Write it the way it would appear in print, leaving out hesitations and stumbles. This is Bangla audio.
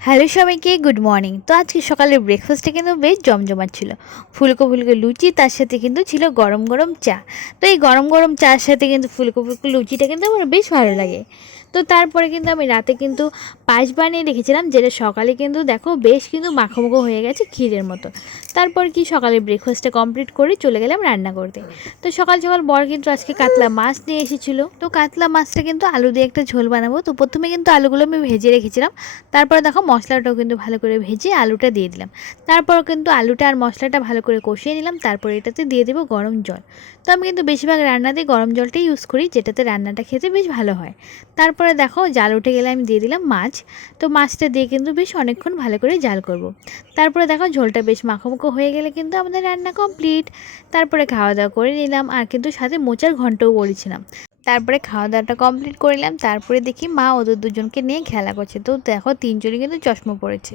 হ্যালো সবাইকে, গুড মর্নিং। তো আজকে সকালের ব্রেকফাস্টটা কিন্তু বেশ জমজমাট ছিল। ফুলকো ফুলকো লুচি, তার সাথে কিন্তু ছিল গরম গরম চা। তো এই গরম গরম চার সাথে কিন্তু ফুলকো ফুলকো লুচিটা কিন্তু আমার বেশ ভালো লাগে। তো তারপরে কিন্তু আমি রাতে কিন্তু পায়েস বানিয়ে রেখেছিলাম, যেটা সকালে কিন্তু দেখো বেশ কিন্তু মাখো হয়ে গেছে ক্ষীরের মতো। তারপর কি সকালে ব্রেকফাস্টটা কমপ্লিট করে চলে গেলাম রান্না করতে। তো সকাল সকাল বর কিন্তু আজকে কাতলা মাছ নিয়ে এসেছিলো। তো কাতলা মাছটা কিন্তু আলু দিয়ে একটা ঝোল বানাবো। তো প্রথমে কিন্তু আলুগুলো আমি ভেজে রেখেছিলাম। তারপরে দেখো মশলাটাও কিন্তু ভালো করে ভেজে আলুটা দিয়ে দিলাম। তারপর কিন্তু আলুটা আর মশলাটা ভালো করে কষিয়ে নিলাম। তারপর এটাতে দিয়ে দেবো গরম জল। তো আমি কিন্তু বেশিরভাগ রান্নাতেই গরম জলটাই ইউজ করি, যেটাতে রান্নাটা খেতে বেশ ভালো হয়। তারপরে দেখো জাল উঠে গেলে আমি দিয়ে দিলাম মাছ। তো মাছটা দিয়ে কিন্তু বেশ অনেকক্ষণ ভালো করে জাল করব। তারপরে দেখো ঝোলটা বেশ মাখো হয়ে গেলে কিন্তু আমাদের রান্না কমপ্লিট। তারপরে খাওয়া দাওয়া করে নিলাম, আর কিন্তু সাথে মোচার ঘন্টও করেছিলাম। তারপরে খাওয়া দাওয়াটা কমপ্লিট করলাম। তারপরে দেখি মা ওদের দুজনকে নিয়ে খেলা করছে। তো দেখো তিনজনই কিন্তু চশমা পড়েছে।